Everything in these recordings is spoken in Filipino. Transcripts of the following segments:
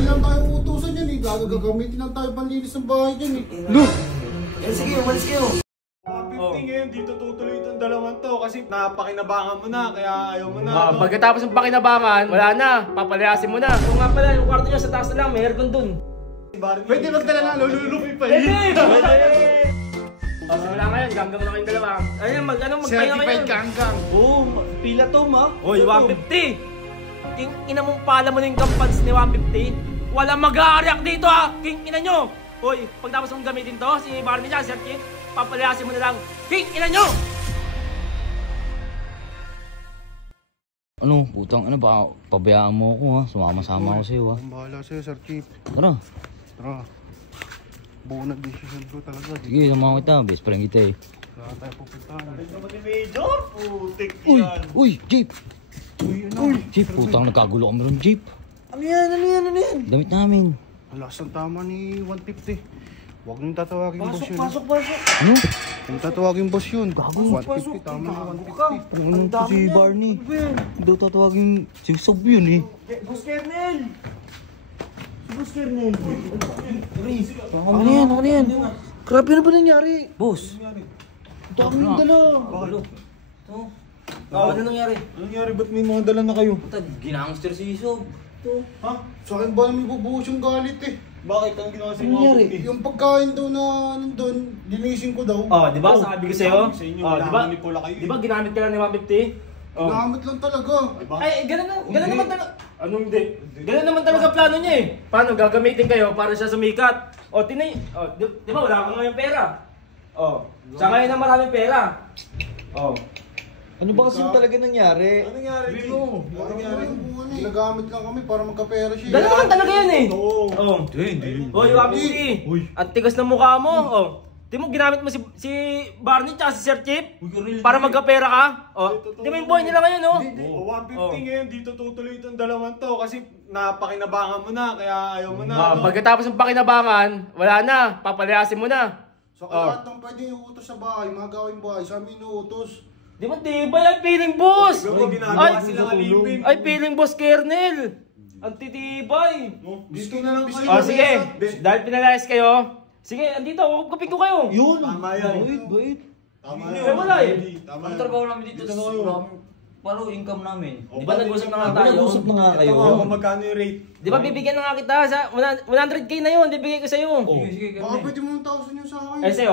Dahil lang tayo utusan yan eh. Gagamitin lang tayo panlinis ng bahay dyan eh. Look! Sige, umalis kayo. 150 ngayon, dito tutuloy itong dalawang to kasi napakinabangan mo na, kaya ayaw mo na. Pagkatapos ng pakinabangan, wala na, papalayasin mo na. Kung nga pala, yung kwarto niya sa taas na lang, may aircon dun. Pwede magdala na, lululupi pa Pwede! Wala ngayon, ganggang na kayong dalawa. Ayun, magpahinga kayo. Certified ganggang. Oo, pila to ma. Oy, 150! King ina mong pala mo na yung kampans ni 150. Walang mag-a-react dito ha! King ina nyo! Hoy, pagtapos mong gamitin to, si Barney dyan, Sir Chief, papalayasin mo na lang. King ina nyo! Ano, putang ano ba? Pabayaan mo ako ha. Sumama-sama ako sa'yo ha. Ang bahala sa'yo, Sir Chief. Tara. Tara. Buo na decision ko talaga. Sige, samahan kita. Best friend kita eh. Wala tayo pupuntahan. Major, putik Uy! yan. Uy! Jeep! Uy! Jeep, putang nagkagulo kami ron, Jeep. Ano yan? Damit namin. Alas ang tama ni 150. Huwag niyong tatawagin boss yun. Pasok. Ano? Kung tatawagin boss yun. Gago. 150, tama na 150. Ano to si Barney? Daw tatawagin si Sob yun eh. Boss Kernel! Boss Kernel! Ano yan? Grabe na ba nangyari? Boss! Ang dami yung dala. Ano nangyari? Anong nangyari? Ba't may mga dala na kayo? Ginangster si Sob. Ha? Sa akin ba naman bubuhos yung galit eh. Bakit? Anong ginawa sa Ano nangyari? Yung pagkain daw na nandun, linisin ko daw. Oh, di ba? Sabi ko sa'yo. Sabi sa inyo, Oh, di ba? nakamanipula kayo eh. Di ba ginamit ka lang ni 150? Oh. Ginamit lang talaga. Ay, ganun naman talaga. Anong hindi? Ganun naman talaga plano niya eh. Paano gagamitin kayo para siya sumikat? O, di ba wala kang ngayong pera? O, sa ngayon na maraming pera. O. Ano ba kasi talaga nangyari? Anong nangyari, G? Ano? Anong nangyari? Ginagamit lang kami para magkapera siya. Ganun naman talaga yan eh. Oo. O. Hoy, 150. At tigas ng mukha mo. O. Di mo ginamit mo si Barney tsaka si Sir Chief para magkapera ka? O. Di mo yung buhay nila ngayon, no? O 150 ngayon, dito tutuloy itong dalawang to kasi napakinabangan mo na, kaya ayaw mo na. Pagkatapos ng pakinabangan, wala na. Papalayasin mo na. So lahat ng pwede iutos sa bahay, mga gawing bahay, sa amin iutos. Di mo tibay ay feeling boss! Ikaw ba ginagawa Ay, silang alipin? ay feeling boss Kernel! Ang titibay! Gusto na lang kayo. O sige, dahil pinalayas kayo, sige, andito, kupin ko kayo! Yun! Tama yan. Wait. Tama Hindi, yan. wala eh. Tama Ang yan. trabaho namin dito Dito sa na kayo. Paano income namin? Di ba nag-usap na nga tayo? Nag-usap na nga kayo. Ito nga, kung magkano yung rate. Di ba bibigyan na nga kita sa 100k na yun, bibigay ko sa'yo. Sige, Baka pwede mo ng 1,000 yun sa akin. Eh sa'yo,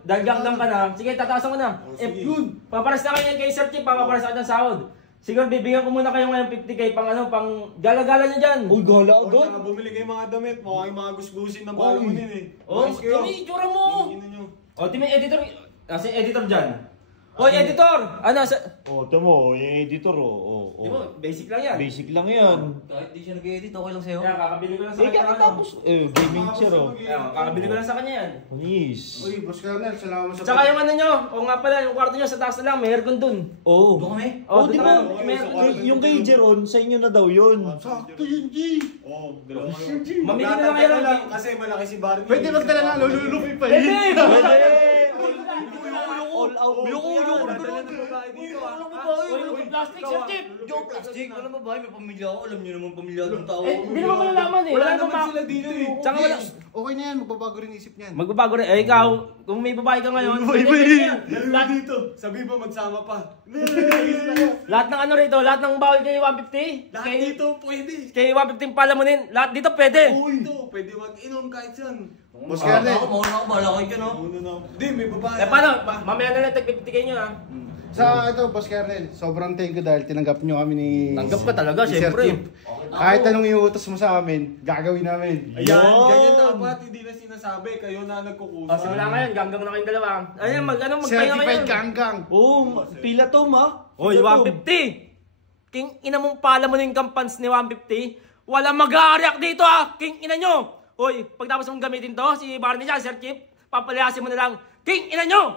dahil ganggang ka na, sige tataasan ko na. sige. Yun, paparas na kayo yan kay Sir Chief, papaparas na ng sahod. Siguro bibigyan ko muna kayo ngayon 50k pang pang gala-gala nyo dyan. Uy, gala O, agad. tsaka bumili kayo mga damit, mukha kayong mga gusgusin ng balamunin eh. Oh, Ayos kayo. timi, itsura mo. Tingnan nyo. O, timi, editor, si editor dyan. Hoy, editor! Ano, Oh, tamo, yung editor, oh. di ba, basic lang yan. Basic lang yan. Kahit di siya nag-edit, okay lang sa'yo. Kaya kakabili ko lang sa Eh, kanya. kakatapos, gaming chair, oh. Kakabili ko lang sa kanya yan. Panis. Uy, Boss Kernel, salamat sa... Tsaka yung ano nyo, o nga pala, yung kwarto nyo sa taas na lang, may aircon dun. Oh. Doon kami? Oh, di di ba? ba? May aircon. Yung kay Jeron, sa inyo na daw yun. Sakto yun, G. Oo, dalawa kayo. Mamili na lang Magtatantya kayo. lang kasi malaki si Barney. Pwede magdala na, lululupi pa Pwede! All out. Plastic, Sir Chief! Joke, plastic. Wala ba bahay? May pamilya ako. Alam niyo naman pamilya ng tao. Eh, hindi naman malalaman eh. Wala Wala naman naman sila dito eh. Tsaka wala. Okay na yan, magbabago rin isip niyan. Magbabago rin. Eh, ikaw, kung may babae ka ngayon, Dalawa dito. Sabi ba magsama pa? lahat ng ano rito, lahat ng bawal kay 150, Lahat kay, dito pwede. kay 150 palamunin, lahat dito pwede. Dito, pwede mag-inom kahit saan. Boss Kernel. Ako, mauna ako. Bahala kayo dyan, oh. Muna na. Hindi, may babae. Eh, paano? Mamaya na lang, tag 50k nyo ha. Sa ito, Boss Kernel, sobrang thank you dahil tinanggap nyo kami ni... Tanggap ka talaga, ni Sir syempre. Chief. Kahit anong iutos mo sa amin, gagawin namin. Ayan, ganyan dapat. Hindi na sinasabi. Kayo na nagkukusa. O, simula ngayon, ganggang na kayong dalawa. Ayun, magpahinga Certified kayo. ganggang. Oh, pila to, ma. Hoy, 150! King ina mong pala mo na yung kampans ni 150. Walang mag-a-react dito ha! King ina nyo! Hoy, pagtapos mong gamitin to, si Barney dyan, Sir Chief, papalayasin mo na lang. King ina nyo!